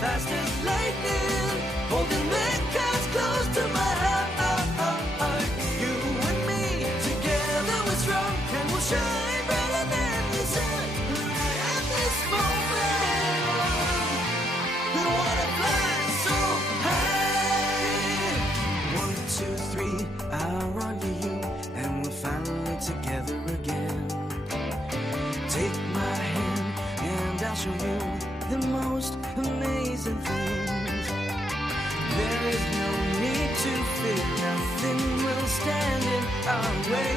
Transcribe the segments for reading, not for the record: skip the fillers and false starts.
fast as lightning, holding the cards close to my heart. You and me together we're strong, and we'll shine brighter than the sun. At this moment, we wanna fly so high. 1, 2, 3, I'll run to you, and we're finally together again. Take my hand, and I'll show you the most amazing things. There is no need to fear, nothing will stand in our way.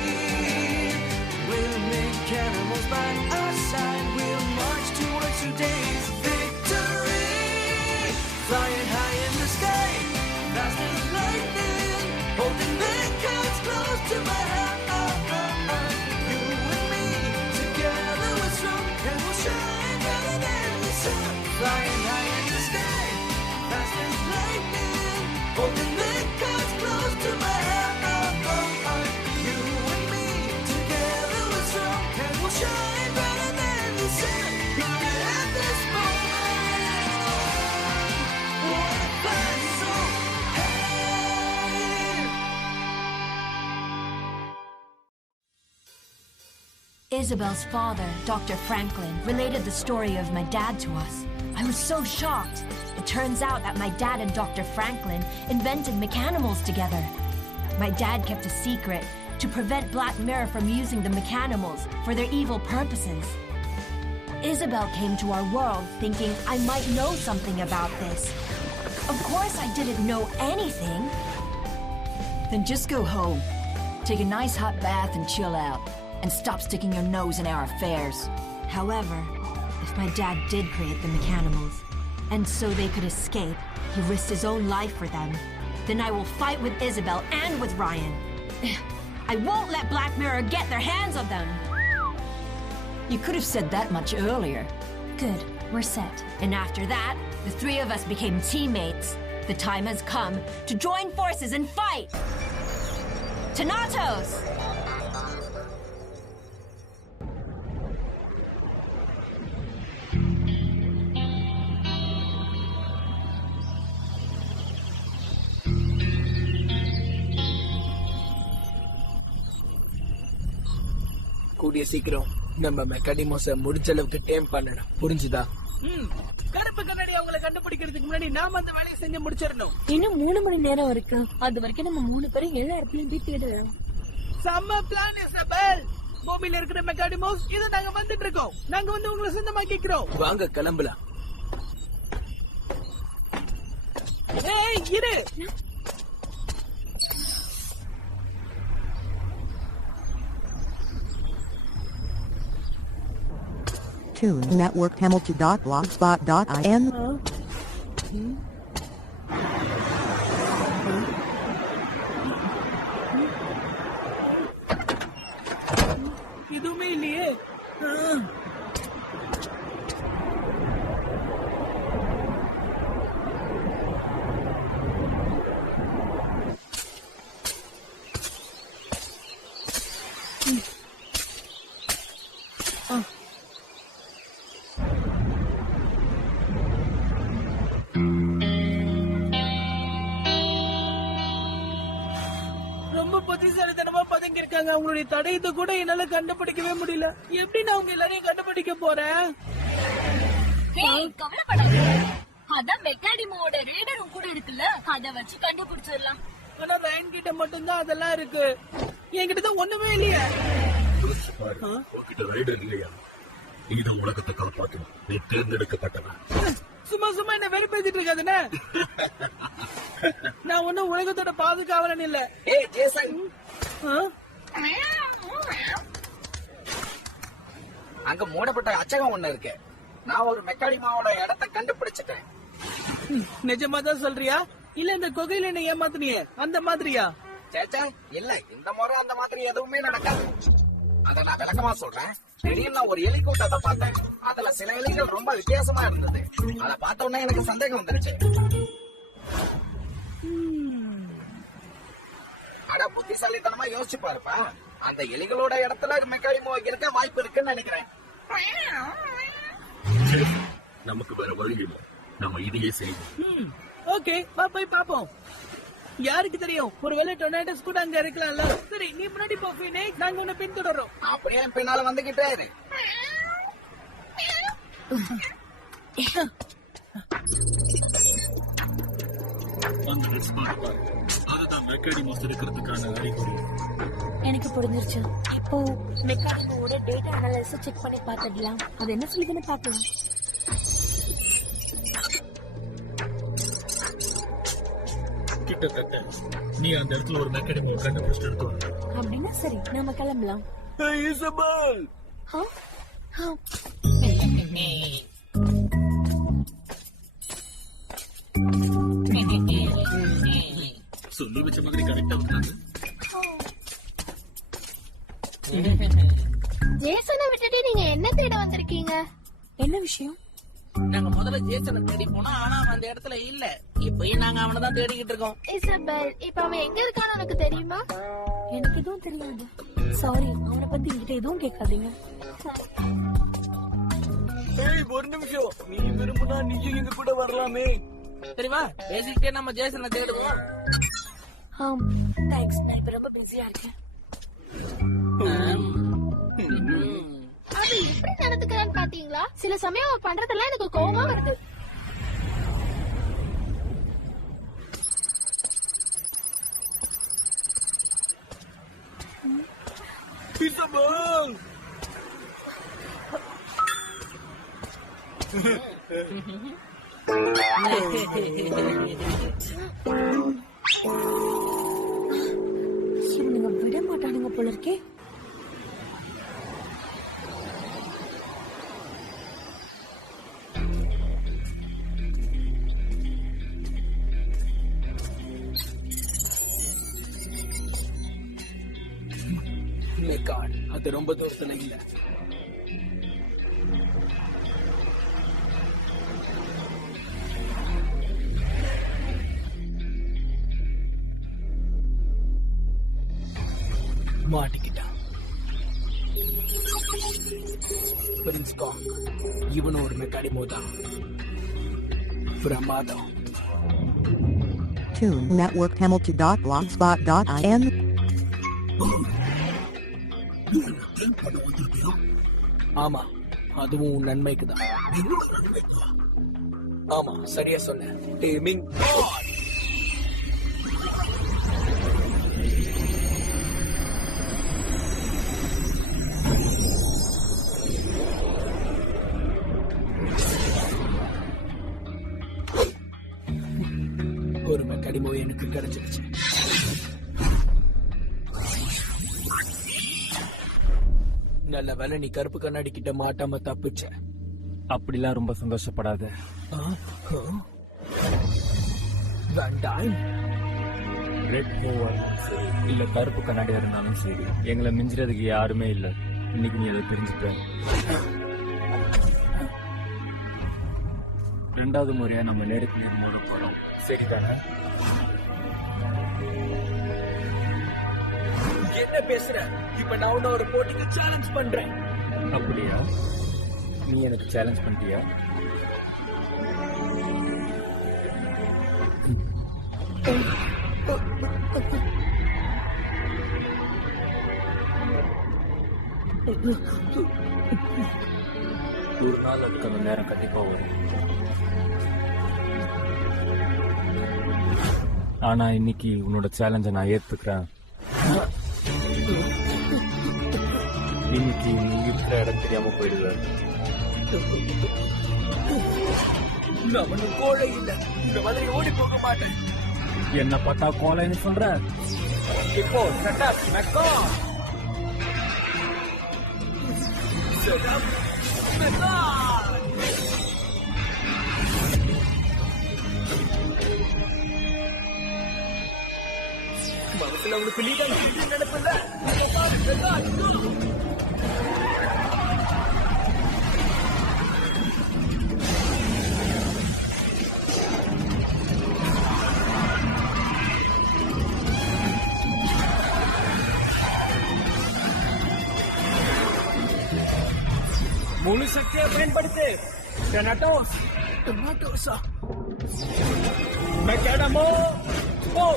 We'll make animals by our side, we'll march towards today's victory. Flying high in the sky, fast as lightning, holding the cards close to my heart. You and me, together we're strong, and we'll shine brighter than the sun. Flying high in the sky, fast as lightning, holding the cards close to my heart. You and me, together we're strong, and we'll shine brighter than the sun. At this moment, wanna fly so high. Isabel's father, Dr. Franklin, related the story of my dad to us. I was so shocked. It turns out that my dad and Dr. Franklin invented Mechanimals together. My dad kept a secret to prevent Black Mirror from using the Mechanimals for their evil purposes. Isabel came to our world thinking I might know something about this. Of course I didn't know anything. Then just go home. Take a nice hot bath and chill out. And stop sticking your nose in our affairs. However, if my dad did create the Mechanimals, and so they could escape, he risked his own life for them, then I will fight with Isabel and with Ryan. I won't let Black Mirror get their hands on them. You could have said that much earlier. Good, we're set. And after that, the three of us became teammates. The time has come to join forces and fight! Thanatos! கூடிய சீக்கிரம் நம்ம மெக்கானிமோஸ முடிஞ்ச அளவுக்கு dam பண்ணணும். புரிஞ்சுதா? கருப்பு கண்ணாடி அவங்களை கண்டுபிடிக்கிறதுக்கு முன்னாடி நாம அந்த வேலையை செஞ்சு முடிச்சிடணும். இன்னும் 3 மணி நேரம் இருக்கு. அது வரைக்கும் நம்ம 3 பேரும் எல்லா இடத்துலயும் போய் தேடலாம். செம்ம பிளான் இசபெல். பூமியில இருக்கிற மெக்கானிமோஸ் இத நாங்க வந்துட்டு இருக்கோம். நாங்க வந்து உங்களை சொந்தமாக்கிக்கிறோம். வாங்க கிளம்பலாம். ஏய் இரு. Tune Network Hamilton.blogspot.in. எதுவுமே இல்லையே. புத்திசாலித்தனமா பதுங்கி இருக்காங்க. அவங்களுடைய தடயத்தை கூட என்னால கண்டுபிடிக்கவே முடியல. எப்படி நான் அவங்க எல்லாரையும் கண்டுபிடிக்க போறேன்? கவலைப்படாத, அதான் மெக்கானிமோட ரேடரும் கூட இருக்குல்ல, அத வச்சு கண்டுபிடிச்சிடலாம். ஆனா ரயன் கிட்ட மட்டும்தான் அதெல்லாம் இருக்கு. என்கிட்ட தான் ஒண்ணுமே இல்லையா? ரேடர் இல்லையா? இது உலகத்தை காப்பாற்றணும். நீ தேர்ந்தெடுக்கப்பட்டவன். சும்மா சும்மா என்ன வெறுப்பேத்திட்டு இருக்காதுன்னு. நான் ஒன்னும் உலகத்தோட பாதுகாவலன் இல்ல. ஏய் ஜேசன், அங்க மூடப்பட்ட அச்சகம் ஒண்ணு இருக்கு. நான் ஒரு மெக்கானிமாவோட இடத்தை கண்டுபிடிச்சிட்டேன். நிஜமா தான் சொல்றியா? இல்ல இந்த குகையில என்ன ஏமாத்துனியே அந்த மாதிரியா? சேச்சா இல்ல, இந்த முறை அந்த மாதிரி எதுவுமே நடக்காது. அத நான் விளக்கமா சொல்றேன். திடீர்னு நான் ஒரு எலி கூட்டத்தை பார்த்தேன். அதுல சில எலிகள் ரொம்ப வித்தியாசமா இருந்தது. அத பார்த்த உடனே எனக்கு சந்தேகம் வந்துருச்சு. அட புத்திசாலித்தனமா யோசிச்சு பாருப்பா. அந்த எலிகளோட இடத்துல மெக்கானிமோ வைக்கிறதுக்கு வாய்ப்பு இருக்குன்னு நினைக்கிறேன். நமக்கு வேற வழி இல்லை. நம்ம இதையே செய்வோம். ஓகே, வா போய் பாப்போம். யாருக்கு தெரியும், ஒருவேளை டொர்னாடோஸ் கூட அங்க இருக்கலாம்ல. சரி, நீ முன்னாடி போ ஃபீனிக்ஸ், நாங்க உன்னை பின்தொடர்றோம். அப்படியே பின்னால வந்துகிட்டே இரு. அந்த ரெட் ஸ்பாட் பாரு, அதுதான் மெக்காடிமோஸ் இருக்கிறதுக்கான அறிகுறி. எனக்கு புரிஞ்சிருச்சு. இப்போ மெக்கானிக்கோட டேட்டா அனாலிசிஸ் செக் பண்ணி பார்த்துடலாம். அது என்ன சொல்லுதுன்னு பார்க்கலாம். கிட்டத்தட்ட நீ அந்த இடத்துல ஒரு மெக்கானிமோ கண்டுபிடிச்சிட்டு இருக்கோம். அப்படின்னா சரி, நாம கிளம்பலாம். இசபெல், ஆ? ஆ. சொல்லி வச்ச மாதிரி கரெக்டா வந்தாங்க. ஜேசனை விட்டுட்டு நீங்க என்ன தேட வந்திருக்கீங்க? என்ன விஷயம்? நாங்க முதல்ல ஜேசனை தேடி போனோம், ஆனா அவன் அந்த இடத்துல இல்ல. இப்பயும் நாங்க அவனை தான் தேடிக்கிட்டு இருக்கோம். இசபெல், இப்ப அவன் எங்க இருக்கான்னு உனக்கு தெரியுமா? எனக்கு எதுவும் தெரியாது. சாரி, அவனை பத்தி என்கிட்ட எதுவும் கேட்காதீங்க. ஒரு நிமிஷம், நீ விரும்புனா நீயும் எங்க கூட வரலாமே. சரிவா, பேசிக்கிட்டே நம்ம ஜேசனை தேடுவோம். தேங்க்ஸ், நான் இப்ப ரொம்ப பிஸியா இருக்கேன். அவன் எப்படி நடந்துக்கிறான்னு பாத்தீங்களா? சில சமயம் அவன் பண்றதெல்லாம் எனக்கு கோவமா வருது. இசபெல், இவனுங்க விட மாட்டானுங்க போல இருக்கே. மெக்கான், அது ரொம்ப தூரத்துல இல்ல. மாட்டிக்கிட்டான். புரிஞ்சுக்கோ, இவனும் ஒரு மெக்கானிமோ தான். பிரமாதம். Tune Network Hamilton.blogspot.in. ஆமா, அதுவும் உன் நன்மைக்கு தான். ஆமா, சரியா சொன்ன. டேமிங் ஒரு மெக்கானிமோ எனக்கு கிடைச்சிருச்சு. நல்ல வேலை நீ கருப்பு கண்ணாடி கிட்ட மாட்டாம தப்பிச்ச. அப்படிலாம் ரொம்ப சந்தோஷப்படாத. வேண்டாம். ரெட் ஓவர் இல்ல கருப்பு கண்ணாடியா இருந்தாலும் சரி, எங்களை மிஞ்சுறதுக்கு யாருமே இல்ல. இன்னைக்கு நீ அதை தெரிஞ்சுட்ட. ரெண்டாவது முறையா நம்ம நேருக்கு நேர் மோத போறோம், சரிதானே? என்ன பேசுற? இப்ப நான் உன்ன ஒரு போட்டிக்கு சேலஞ்ச் பண்றேன். அப்படியா? நீ எனக்கு சேலஞ்ச் பண்ணிட்டியா? ஒரு நாள் அதுக்கான நேரம் கண்டிப்பா வரும். ஆனா இன்னைக்கு உன்னோட சேலஞ்ச நான் ஏத்துக்கிறேன். இன்னைக்கு நீ இருக்கிற இடம் தெரியாம போயிடுவேன். நான் ஒன்னும் கோழை இல்ல, இந்த மாதிரி ஓடி போக மாட்டேன். என்ன பார்த்தா கோலைன்னு சொல்ற? இப்போ செட்டப் மெக்கான். செட்டப் மெக்கான். மனசுல அவனுக்கு லீடர் நடப்பல. முழு சக்தியை பயன்படுத்து. டொமாட்டோஸா? மெக்காடமோ போ.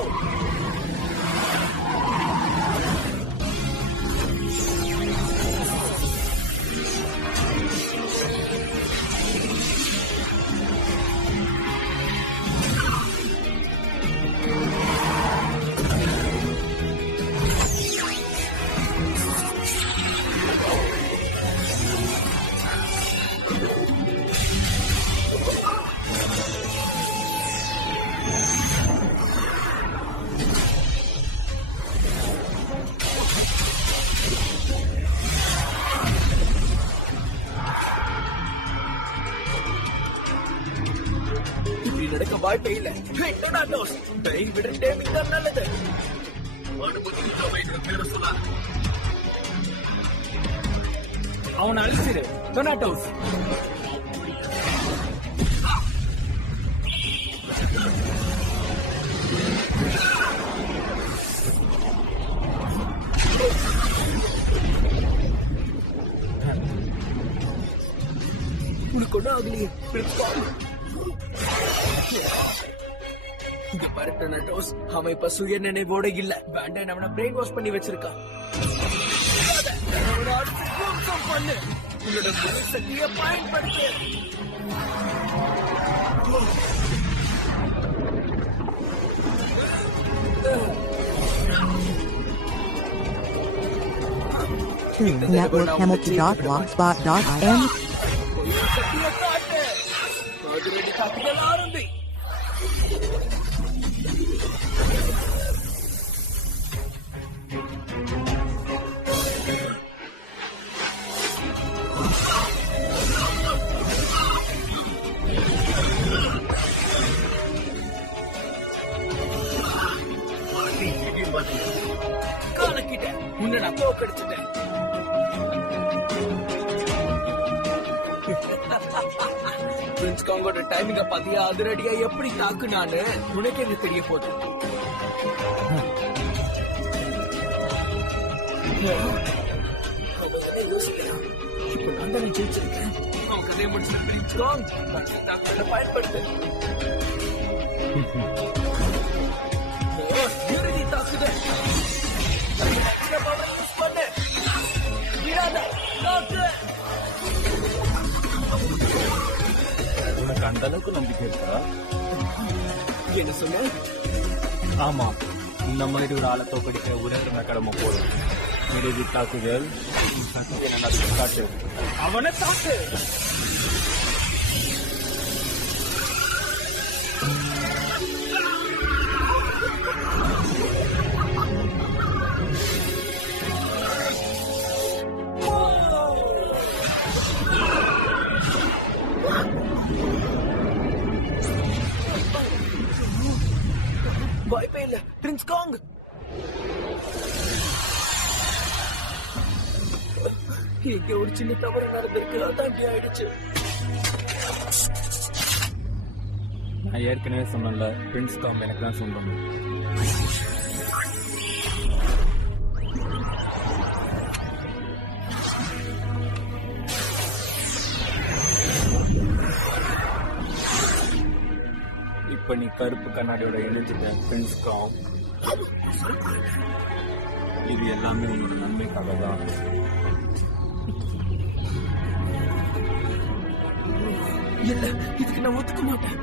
நடக்க வாய்ப்பே இல்ல. டொனாட்டோஸ் கை விடுறே மிக நல்லது. அவனை அழிச்சிரு டொனாட்டோஸ். உனக்கு ஒன்னும் ஆகலையே. இங்க பாரு டொனாட்டோஸ், அவன் இப்ப சுய நினைவோட இல்ல. பேண்டன் அவனை பிரெயின் வாஷ் பண்ணி வச்சிருக்கான். பண்ணு, உன்னோட முழு சக்தியை பயன்படுத்து. networkhamilton.blogspot.in சக்தியை காட்டு. அதிரடி தாக்குதல் ஆரம்பி. காலக்கிட்ட உன்னை நான் தோக்கடிச்சிட்டேன். பிரின்ஸ் காங்கோட டைமிங்க பாத்தியா? அதிரடியா எப்படி தாக்குனான்னு உனக்கு என்ன தெரிய போகுது? இப்ப நான் தானே ஜெயிச்சிருக்கேன். அவன் கதையை முடிச்சு பிரின்ஸ் காங் தாக்குதலை பயன்படுத்து. இறுதி தாக்குதல். பண்ணு. விடாத. தாக்கு. உனக்கு அந்த அளவுக்கு நம்பிக்கை இருக்கா? என்ன சொன்ன? ஆமா, இந்த மாதிரி ஒரு ஆளை தோக்கடிக்க ஒரே ஒரு மெக்காடமோ போதும். இறுதி தாக்குதல். என்ன காட்டு. அவனை தாக்கு. வாய்ப்பே இல்ல பிரின்ஸ் காங். இங்க ஒரு சின்ன தவறு நடந்திருக்கு. அதான் இப்படி ஆயிடுச்சு. நான் ஏற்கனவே சொன்னல, பிரின்ஸ் காங் எனக்கு தான் சொந்தம். இப்ப நீ கருப்பு கண்ணாடியோட இணைஞ்சிட்ட பிரின்ஸ் காங். இது எல்லாமே உன்னோட நன்மைக்காக தான். இல்ல, இதுக்கு நான் ஒத்துக்க மாட்டேன்.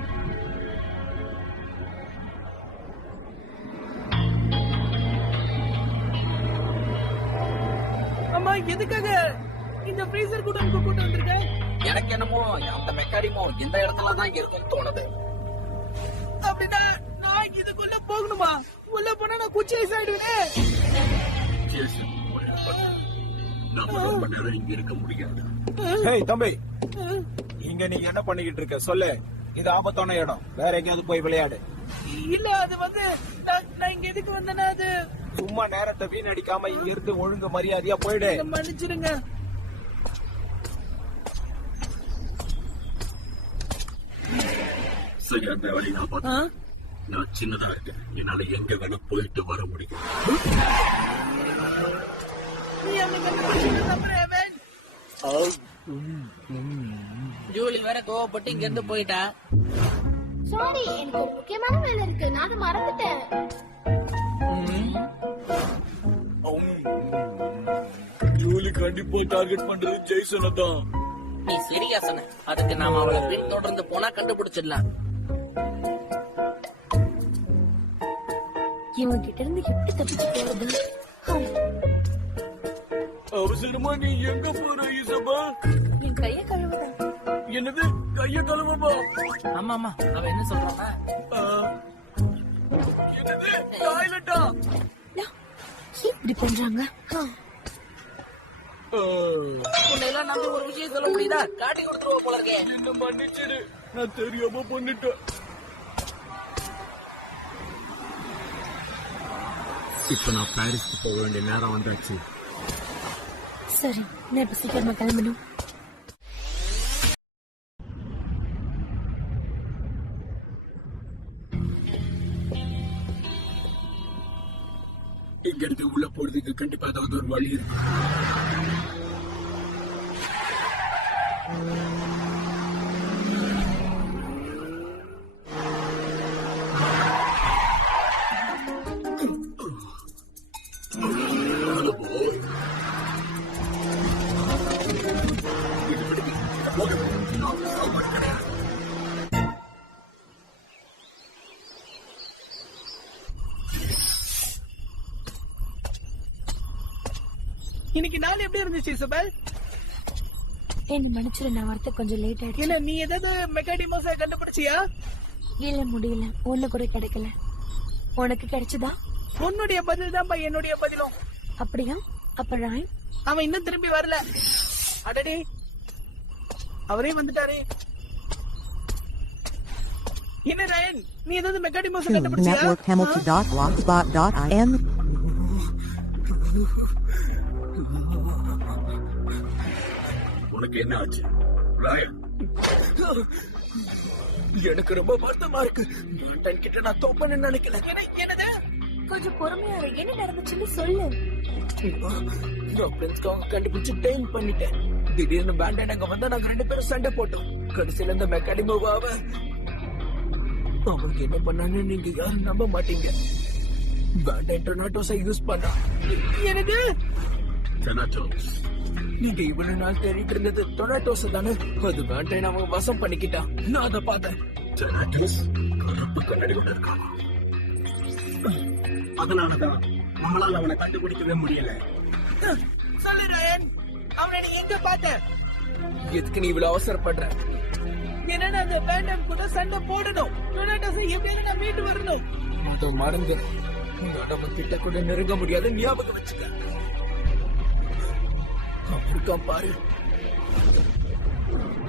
அம்மா, எதுக்காக இந்த ஃப்ரீசர் கூட உங்க கூட்ட வந்திருக்க? எனக்கு என்னமோ அந்த மெக்கானிமோ இந்த இடத்துல தான் இருக்குன்னு தோணுது. அப்படின்னா நான் இதுக்குள்ள போகணுமா? உள்ள போனா நான் குச்சி ஐஸ் ஆயிடுவேன். ரொம்ப நேரம் இங்க இருக்க முடியாது. ஹேய் தம்பி, இங்க நீ என்ன பண்ணிக்கிட்டு இருக்க சொல்லு. இது ஆபத்தான இடம், வேற எங்கேயாவது போய் விளையாடு. இல்ல, அது வந்து நான் இங்க எதுக்கு வந்தேன்னா, அது சும்மா நேரத்தை வீணடிக்காம இங்க இருந்து ஒழுங்கு மரியாதையா போயிடு. மன்னிச்சிருங்க. சரி, அந்த வேலையை நான் பார்த்தேன். நான் சின்னதா இருக்கேன், என்னால எங்க வேணா போயிட்டு வர முடியும். நீ அந்த கண்டுபிடிச்சு நம்புறேன். ஜூலி வேற கோவப்பட்டு இங்க இருந்து போயிட்டா. சாரி, எனக்கு ஒரு முக்கியமான வேலை இருக்கு, நான் மறந்துட்டேன். ஜூலி கண்டிப்பா டார்கெட் பண்றது ஜெய்சனை தான். நீ சரியா சொன்ன. அதுக்கு நாம அவளை பின் தொடர்ந்து போனா கண்டுபிடிச்சிடலாம். இவன் கிட்ட இருந்து எப்படி தப்பிச்சு போறது? அவசரமா நீ எங்க போற இசபா? என் கைய கழுவுறேன். என்னது கைய கழுவமா? ஆமா ஆமா, அவ என்ன சொல்றாங்க? என்னது டாய்லெட்டா? இப்படி பண்றாங்க. உன்னையெல்லாம் நம்பி ஒரு விஷயம் சொல்ல முடியுதா? காட்டி கொடுத்துருவா போல இருக்கே. என்ன மன்னிச்சிரு, நான் தெரியாம பண்ணிட்டேன். இப்ப நான் பாரிஸ்க்கு போக வேண்டிய நேரம் வந்தாச்சு. சரி, நான் இப்ப சீக்கிரமா கிளம்பணும். இங்க இருந்து உள்ள போறதுக்கு கண்டிப்பா ஏதாவது ஒரு வழி இருக்கு. இன்னைக்கு நாள் எப்படி இருந்துச்சு இசபெல்? என்ன மன்னிச்சிரு, நான் வரது கொஞ்சம் லேட் ஆயிடுச்சு. இல்ல, நீ ஏதாவது மெக்காடிமோஸை கண்டுபிடிச்சியா? இல்ல, முடியல. ஒண்ணு கூட கிடைக்கல. உனக்கு கிடைச்சதா? உன்னுடைய பதில் தான்ப்பா என்னுடைய பதிலும். அப்படியா? அப்ப ராய் அவன் இன்னும் திரும்பி வரல. அடடே, அவரே வந்துட்டாரே. என்ன ராயன், நீ ஏதாவது மெக்காடிமோஸை கண்டுபிடிச்சியா? networkhamilton.blogspot.in உனக்கு என்ன ஆச்சு ராயன்? எனக்கு ரொம்ப வருத்தமா இருக்கு. கிட்ட நான் தோப்பன்னு நினைக்கல. என்னது? கொஞ்சம் பொறுமையா இரு. என்ன நடந்துச்சுன்னு சொல்லு. நான் பிரின்ஸ்காக கண்டுபிடிச்சு டைம் பண்ணிட்டேன். திடீர்னு பேண்டட் அங்க வந்தா நாங்க 2 பேரும் சண்டை போட்டோம். கடைசியில இந்த மெக்காடிமோவாவ அவனுக்கு என்ன பண்ணான்னு நீங்க யாரும் நம்ப மாட்டீங்க. பேண்டட் டொனாட்டோஸை யூஸ் பண்ணா. எனக்கு நீங்க இவ்வளவு நாள் தேடிட்டு இருந்தது டொனாட்டோஸ் தானே? அது பேண்டட் அவன் வசம் பண்ணிக்கிட்டான். நான் அதை பார்த்தேன். கருப்பு கண்ணாடி கொண்டு இருக்கான். அதனாலதான் நம்மளால அவனை கண்டுபிடிக்கவே முடியல. சொல்லு ராயன், அவனை நீ எங்க பார்த்த? எதுக்கு நீ இவ்வளவு அவசரப்படுற? என்னன்னா அந்த பேண்டன் கூட சண்டை போடணும். டொனாட்டோஸை எப்படியாவது நான் மீட்டு வரணும். அதை மறந்து நம்ம கிட்ட கூட நெருங்க முடியாத ஞாபகம் வச்சுக்க. அப்படிக்கான் பாரு.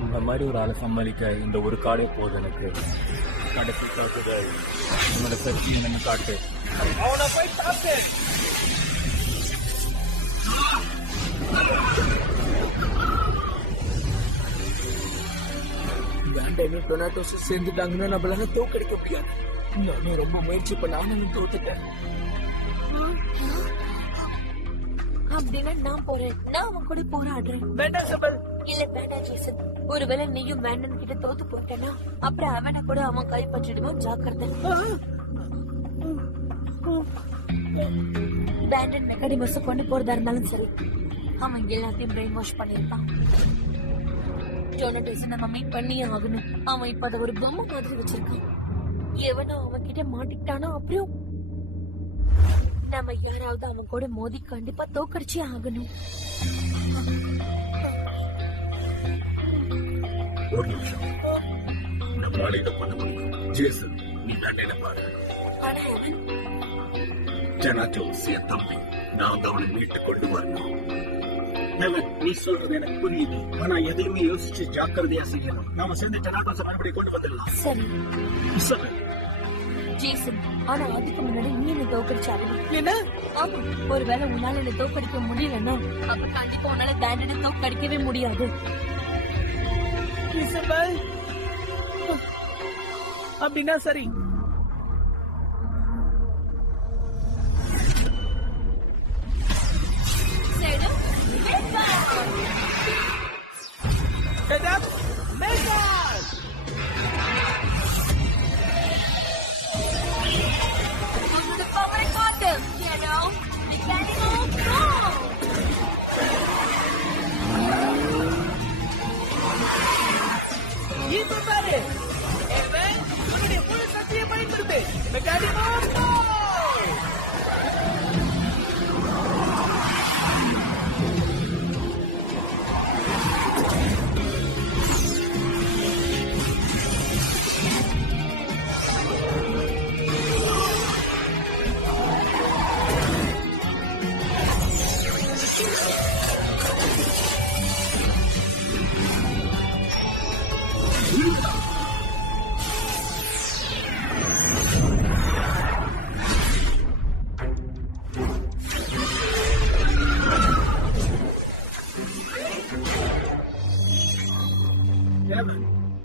இந்த மாதிரி ஒரு ஆளை சமாளிக்க இந்த ஒரு காடே போதும் எனக்கு. கடைசி தாக்குதல் உங்களோட சக்தி என்னன்னு காட்டு. அவனை போய் தாக்கு. பேண்டனும் டொனாட்டோஸும் சேர்ந்துட்டாங்கன்னா நம்மளால தோக்கடிக்க முடியாது. நானும் ரொம்ப முயற்சி பண்ண, நானும் தோத்துட்டேன். அப்படின்னா நான் போறேன். நான் அவன் கூட போராடுறேன். வேண்டாம் சபல். இல்ல வேண்டாம் ஜேசன். ஒருவேளை நீயும் வேண்டன் கிட்ட தோத்து போட்டேன்னா அப்புறம் அவனை கூட அவன் கைப்பற்றிடுவான். ஜாக்கிரதை. பேண்டன் மெக்காடிமோஸ கொண்டு போறதா இருந்தாலும் சரி, அவன் எல்லாத்தையும் பிரெயின் வாஷ் பண்ணிருப்பான். டொனாட்டோஸை நம்ம மீட் பண்ணியே ஆகணும். அவன் இப்ப அதை ஒரு பொம்மை மாதிரி வச்சிருக்கான். எவனோ அவன் கிட்ட மாட்டிக்கிட்டானோ அப்புறம் நம்ம யாராவது அவன் கூட மோதி கண்டிப்பா தோக்கடிச்சே ஆகணும். ஒரு நிமிஷம், நம்மளால இதை பண்ண முடியும். ஜேசன், நீ வேண்டையில பாரு. ஆனா அவன் டொனாட்டோஸ் என் தம்பி. நான் அவனை மீட்டு கொண்டு வரணும். நீ சொல்றது எனக்கு புரியுது. ஆனா எதையுமே யோசிச்சு ஜாக்கிரதையா செய்யணும். நாம சேர்ந்து டொனாட்டோஸை மறுபடியும் கொண்டு வந்துடலாம். சரி ஜேசன், ஆனா அதுக்கு முன்னாடி நீ என்ன தோக்கடிச்சாகணும். என்ன? ஆமா, ஒருவேளை உன்னால என்ன தோக்கடிக்க முடியலன்னா அப்ப கண்டிப்பா உன்னால பேண்டனை தோக்கடிக்கவே முடியாது. அப்படின்னா சரி. Megas! அவனோட பவரை காட்டு, you know? Mechanical Ball! இப்ப பாரு எவன் உன்னுடைய முழு சக்தியை பயன்படுத்து மெக்கானிக்கல் பால்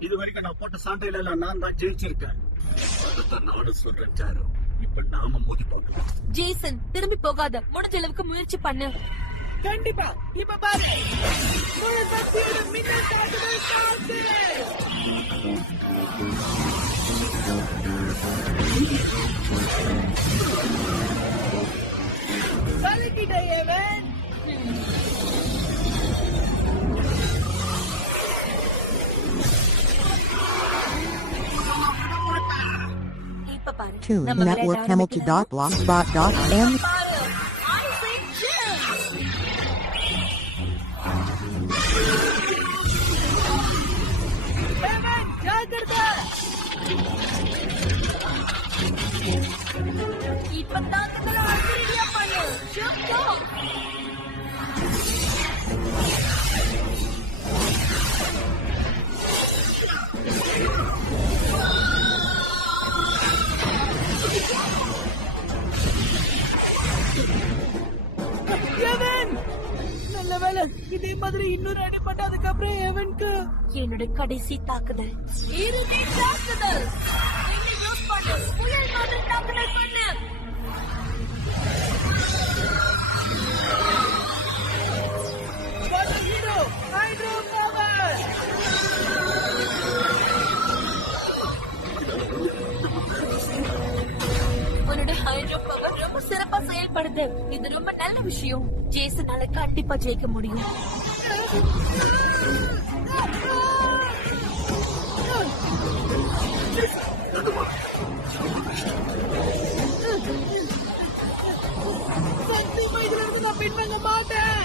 இது வரைக்கும் நான் போட்ட சாட்டையில எல்லாம் நான் தான் ஜெயிச்சிருக்கேன். அதைத்தான் நானும் சொல்றேன் சாரு. இப்ப நாம மோதி பார்க்கலாம். ஜேசன் திரும்பி போகாத, முடிஞ்ச அளவுக்கு முயற்சி பண்ணு. கண்டிப்பா இப்ப பாரு முழு சக்தியோட மின்னல் தாக்குதல் காத்து கலக்கிட்ட ஏவன் இப்ப பாரு Tune நம்ம Network விளையாட Hamilton.blogspot.m பாரு, I say chill. ஏவன் ஜாக்கிரதை இப்ப தாக்குதல அதிரடியா பண்ணு. Jump off. ஏவன் நல்ல வேலை இதே மாதிரி இன்னொரு அடிப்பட்ட அதுக்கப்புறம் ஏவனுக்கு என்னோட கடைசி தாக்குதல் இறுதி தாக்குதல். என்னை யூஸ் பண்ணு, புயல் மாதிரி தாக்குதல் பண்ணு. ஹீரோ ஹைட்ரோ பவர் உன்னோட ஹைட்ரோ பவர் ரொம்ப சிறப்பா செயல்படுது. இது ரொம்ப நல்ல விஷயம். ஜேசனால கண்டிப்பா ஜெயிக்க முடியும். சக்தி மைதில இருந்து நான் பின்வாங்க மாட்டேன்.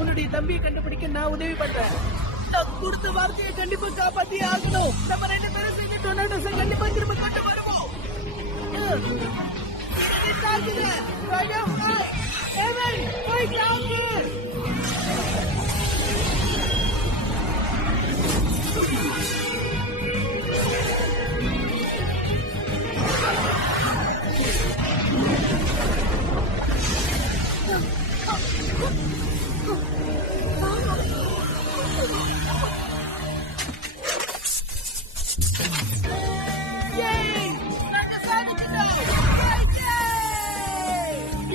உன்னுடைய தம்பியை கண்டுபிடிக்க நான் உதவி பண்றேன். நான் கொடுத்த வார்த்தையை கண்டிப்பா காப்பாத்தியே ஆகணும். நம்ம 2 பேரும் சேர்ந்து டொர்னாடோஸை கண்டிப்பா திரும்ப கொண்டு வருவோம். இறுதி தாக்குதல். Fire high. Evan, போய் தாக்கு.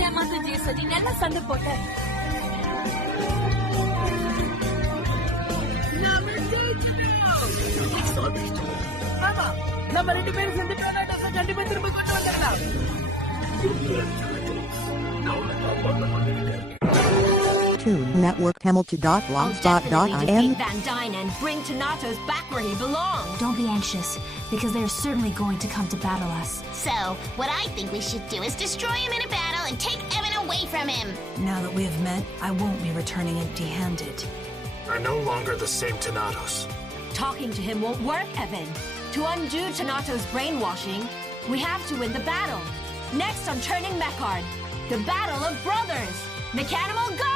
ஏமாத்து ஜேசன், நீ நல்லா சண்டை போட்ட. ஆமா நம்ம 2 பேரும் சேர்ந்து டொர்னாடோஸை கண்டிப்பா திரும்ப கொண்டு வந்துடலாம். Tune Network Hamilton.blogspot.m Van Dyne and bring Thanatos back where he belongs. Don't be anxious, because they are certainly going to come to battle us. So, what I think we should do is destroy him in a battle and take Evan away from him. Now that we have met, I won't be returning empty-handed. I'm no longer the same Thanatos. Talking to him won't work, Evan. To undo Thanatos' brainwashing, we have to win the battle. Next on Turning Mechard, the Battle of Brothers. Mechanimal, go!